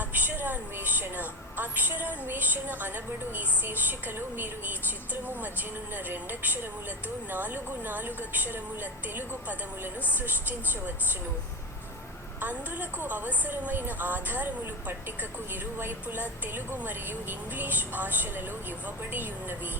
అక్షరాన్వేషణ. అక్షరాన్వేషణ అనబడు ఈ శీర్షికలో మీరు ఈ చిత్రము మధ్యనున్న రెండక్షరములతో నాలుగక్షరముల తెలుగు పదములను సృష్టించవచ్చును. అందులకు అవసరమైన ఆధారములు పట్టికకు ఇరువైపులా తెలుగు మరియు ఇంగ్లీష్ భాషలలో ఇవ్వబడియున్నవి.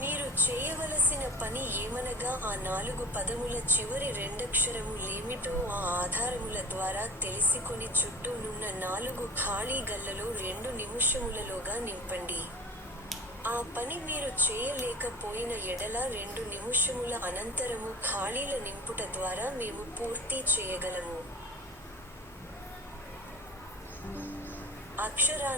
మీరు చేయవలసిన పని ఏమనగా ఆ 4 పదముల చివరి రెండక్షరము లేమిటో ఆ ఆధారముల ద్వారా తెలిసికొని చుట్టూ నున్న 4 ఖాళీ గల్లలో 2 నిముషములలోగా నింపండి. ఆ పని మీరు చేయలేకపోయిన ఎడల 2 నిముషముల అనంతరము ఖాళీల నింపుట ద్వారా మేము పూర్తి చేయగలము. అక్షరా